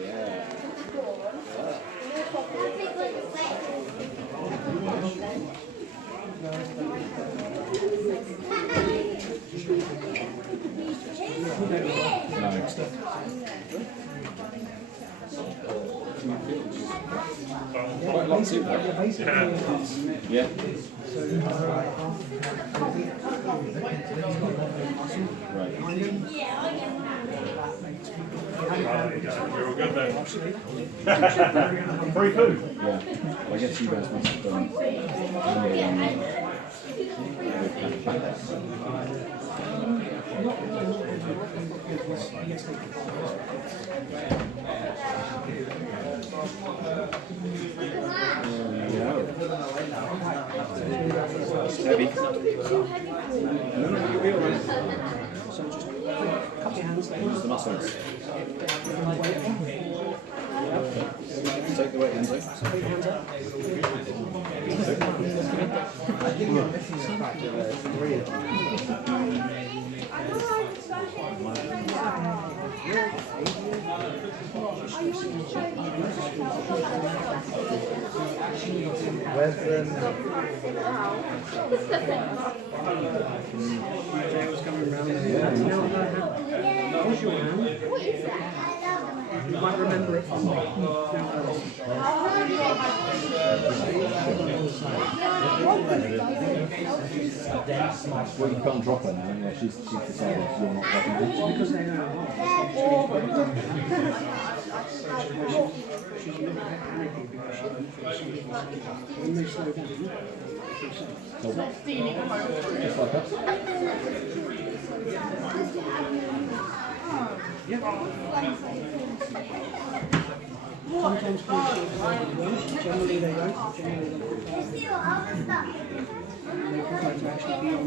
Yeah. Quite a lot too, though. Yeah. Right. We're all good then. Free food. Yeah. Well, I guess you guys must have done. Heavy. No, you'll be alright. So just cup your hands there. Use the muscles. Take the weight hands out. Take your hands out. Where's the was coming around there. What's your hand? You might remember it from me. Well, you can't drop her now. Yeah, she's decided you're not dropping her. Because they know she's a little bit panicky because when they slow down, Just like that. sometimes generally they don't. Generally they don't. They prefer to actually be on